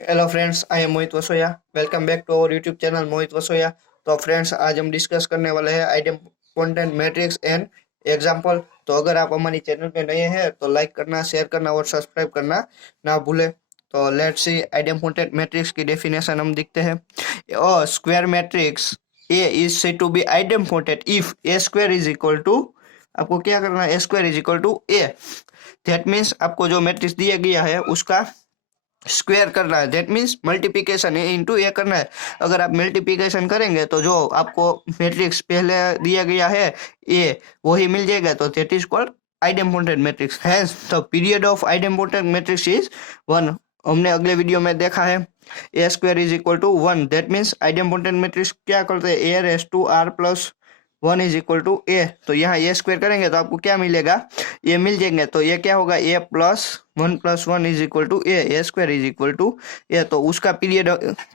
Hello friends, I am Mohit Vasoya. Welcome back to our YouTube channel Mohit Vasoya. तो friends, आज हम discuss करने वाले हैं आइडेंटिटी मैट्रिक्स एंड एग्जांपल। तो अगर आप हमारी चैनल पे नए हैं तो लाइक करना, शेयर करना और सब्सक्राइब करना ना भूले। तो लेट्स सी आइडेंटिटी मैट्रिक्स की डेफिनेशन हम देखते हैं। Square matrix A is said to be identity if A square is equal to, आपको क्या करना है, A square is equal to A. That means आपको जो मैट्रिक्स दिया गया है उसका स्क्वायर करना है। That means multiplication A into A करना है। अगर आप मल्टीप्लिकेशन करेंगे तो जो आपको मैट्रिक्स पहले दिया गया है ए, वही मिल जाएगा। तो that is called identity matrix. Hence the period of identity matrix is 1। हमने अगले वीडियो में देखा है A square is equal to 1। That means identity matrix क्या करते हैं, A raise to R plus 1 is equal to A. तो यहाँ ए स्क्वायर करेंगे तो आपको क्या मिलेगा, ये मिल जाएंगे। तो ये क्या होगा, A plus one is equal to A square is equal to A. तो उसका पीरियड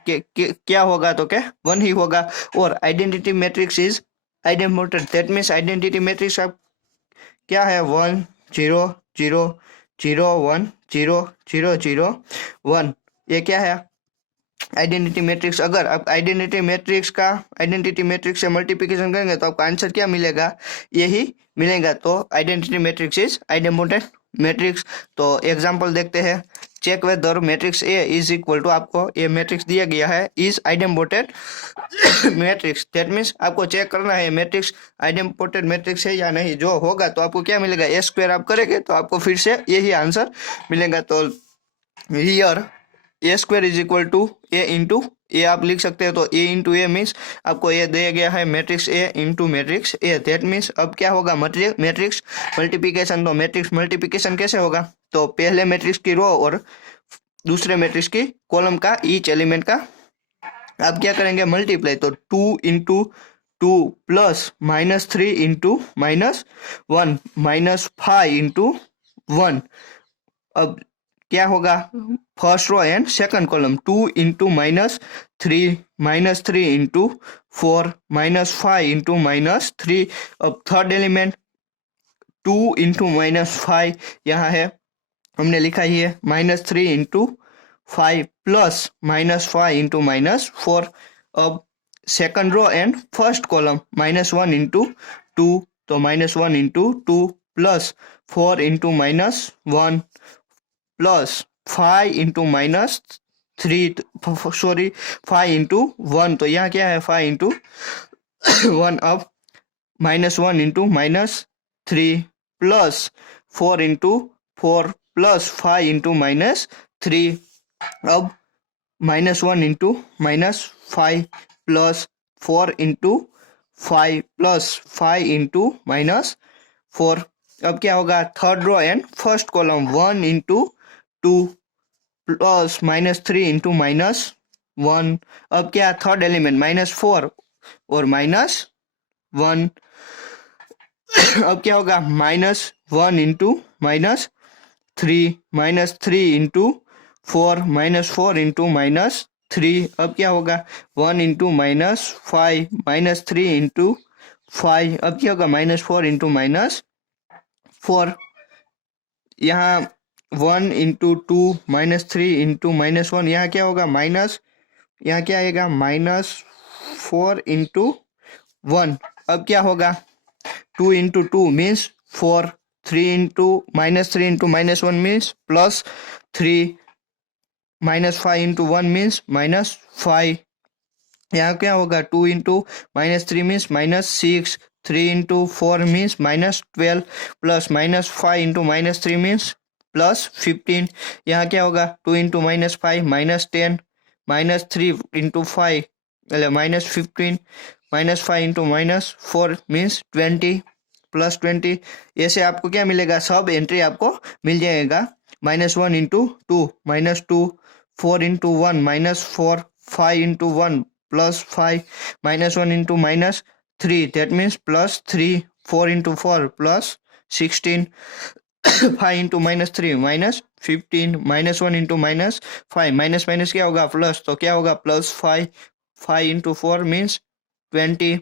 क्या होगा, तो क्या 1 ही होगा। और identity matrix is identity, that means identity matrix आप क्या है, 1 0 0 0 1 0 0 0 1। ये क्या है, आइडेंटिटी मैट्रिक्स। अगर आप आइडेंटिटी मैट्रिक्स से मल्टीप्लिकेशन करेंगे तो आपका आंसर क्या मिलेगा, यही मिलेगा। तो identity matrix is identity matrix. तो एग्जांपल देखते हैं। Check whether matrix A is equal to, आपको ये मैट्रिक्स दिया गया है, is identity matrix. That means आपको चेक करना है मैट्रिक्स आइडेंटिटी मैट्रिक्स है या नहीं। जो होगा तो आपको क्या मिलेगा, ए स्क्वायर आप करेंगे तो आपको फिर से यही आंसर मिलेगा। तो here A square is equal to A into A आप लिख सकते हो। तो ए इंटू ए मीन्स आपको ये दिया गया है matrix A into matrix A. That means अब क्या होगा, मैट्रिक्स मल्टीप्लिकेशन। तो मैट्रिक्स मल्टीप्लिकेशन कैसे होगा, तो पहले मैट्रिक्स की रो और दूसरे मैट्रिक्स की कॉलम का ईच एलिमेंट का आप क्या करेंगे, मल्टीप्लाई। तो 2 इंटू 2 प्लस -3 इंटू -1 -5 इंटू 1। अब क्या होगा, first row and second column 2 into -3 into 4 -5 into -3। अब थर्ड एलिमेंट 2 इंटू -5, यहाँ है हमने लिखा ही है -3 इंटू 5 प्लस -5 इंटू -4। अब second row and first column -1 into 2, तो -1 into 2 plus 4 into -1 plus 5 into -3, sorry 5 into 1। तो यहाँ क्या है, 5 इंटू 1। अब -1 into -3 plus 4 into 4 plus 5 into -3। अब -1 into -5 plus 4 into 5 plus 5 into -4। अब क्या होगा, third row and first column 1 into 2 plus -3 into -1। अब क्या, थर्ड एलिमेंट -4 और -1। अब क्या होगा, -1 इंटू -3 इंटू 4 -4 इंटू -3। अब क्या होगा, 1 इंटू -5 -3 इंटू 5। अब क्या होगा, -4 इंटू -4। यहाँ 1 इंटू 2 -3 इंटू -1, यहाँ क्या होगा, यहाँ क्या आएगा, -4 इंटू 1। अब क्या होगा, 2 into 2 means 4, 3 into -1 means +3, -5 into 1 means -5। यहाँ क्या होगा, 2 into -3 means -6, 3 into 4 means -12 plus -5 into -3 means +15। यहाँ क्या होगा, 2 इंटू -5 -10, -3 इंटू 5 -15, -5 इंटू -4 मीन्स 20 +20। ऐसे आपको क्या मिलेगा, सब एंट्री आपको मिल जाएगा। -1 into 2 -2, 4 into 1 -4, 5 into 1 +5, -1 into -3 that means +3, 4 into 4 +16, 5 into -3 -15, -1 into -5 minus minus क्या होगा, प्लस। तो क्या होगा, +5, 5 into 4 means 20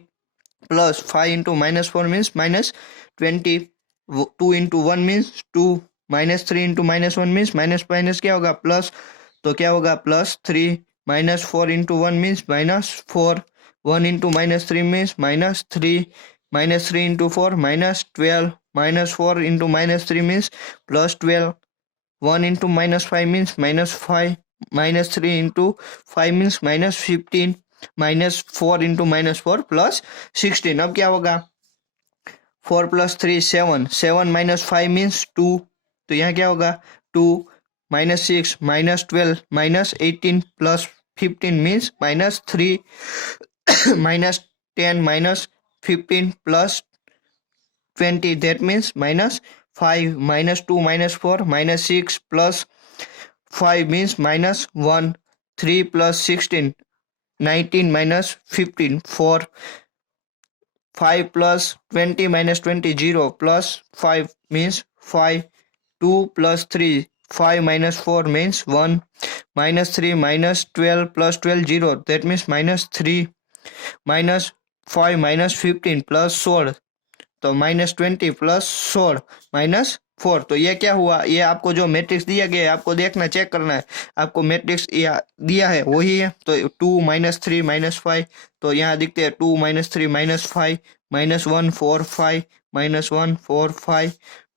plus 5 into -4 means -20, 2 into 1 means 2, -3 into -1 means minus minus क्या होगा, प्लस। तो क्या होगा +3 -4 into 1 means -4 1 into -3 means -3 -3 into 4 -12 -4 into -3 means +12 1 into -5 means -5 -3 into 5 means -15 -4 into -4 +16। अब क्या होगा 4 + 3 7 7 -5 मीन्स 2। तो यहाँ क्या होगा 2 -6 -12 -18 +15 means -3 -10 -15 +20 that means -5 -2 -4 -6 +5 means -1 3 + 16 19 -15 4 5 + 20 -20 0 +5 means 5 2 + 3 5 - 4 means 1 -3 -12 + 12 0 that means -3 -5 -15 +16 तो -20 +16 -4। तो ये क्या हुआ, ये आपको जो मैट्रिक्स दिया गया है आपको देखना चेक करना है, आपको मैट्रिक्स दिया है वही है। तो 2 -3 -5 तो यहाँ दिखते हैं 2 -3 -5 -1 4 5 -1 4 5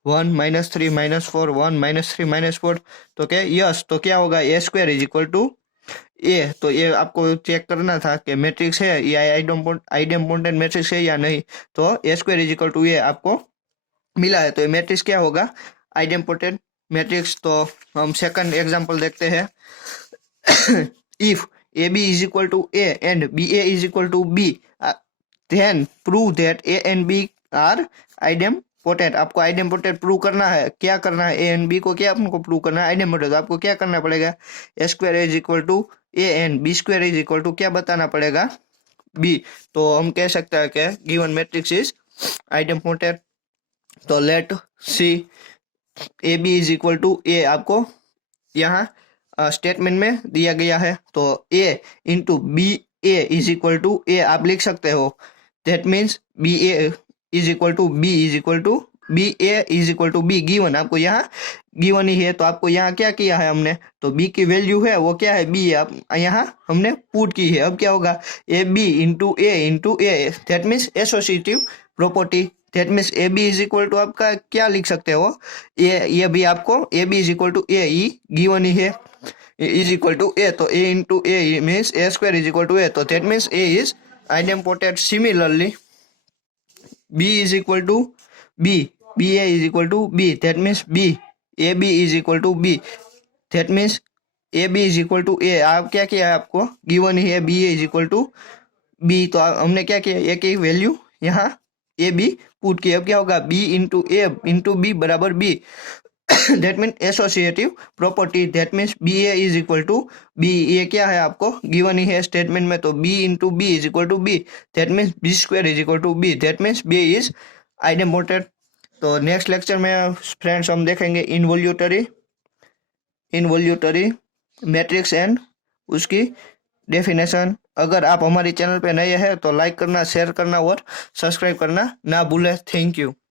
1 -3 -4 1 -3 -4 तो क्या यस। तो क्या होगा A² = ए। तो ये आपको चेक करना था कि मैट्रिक्स है या आइडेम्पोटेंट मैट्रिक्स है या नहीं। तो A² = ए आपको मिला है, तो ये मैट्रिक्स क्या होगा आइडेम्पोटेंट मैट्रिक्स। तो हम सेकंड एग्जांपल देखते हैं। If AB = A and BA = B then prove that A and B are idempotent. आपको आइडेम्पोटेंट प्रूव करना है, क्या करना है A and B को क्या आपको प्रूव करना है आइडेम्पोटेंट। तो आपको क्या करना पड़ेगा A² = A and B² = क्या बताना पड़ेगा B। तो हम कह सकते हैं कि गिवन मैट्रिक्स इज आइडेम्पोटेंट। तो लेट सी AB = A आपको यहाँ स्टेटमेंट में दिया गया है। तो A × BA = A आप लिख सकते हो। That means BA = B given, आपको यहाँ गिवन ही है। तो आपको यहाँ क्या किया है हमने, तो B की वैल्यू है वो क्या है B है, आप यहाँ हमने पुट की है। अब क्या होगा AB × A that means associative property. That means AB = आपका क्या लिख सकते हो ये भी आपको AB = A ही गिवन ही है A। तो A × A means A² = A। तो that means A is idempotent। Similarly B = B BA = B that means B AB = B that means AB = A। आप क्या किया है आपको गिवन ही है BA = B। तो हमने क्या किया A की वैल्यू यहाँ AB पुट की। अब क्या होगा B × A × B = B that mean associative property. That means BA = B। ये क्या है आपको गिवन ही है स्टेटमेंट में। तो B × B = B that means B² = B that means B is idempotent. तो नेक्स्ट लेक्चर में फ्रेंड्स हम देखेंगे इनवॉल्यूटरी मैट्रिक्स एंड उसकी डेफिनेशन। अगर आप हमारे चैनल पे नए हैं तो लाइक करना, शेयर करना और सब्सक्राइब करना ना भूलें। Thank you.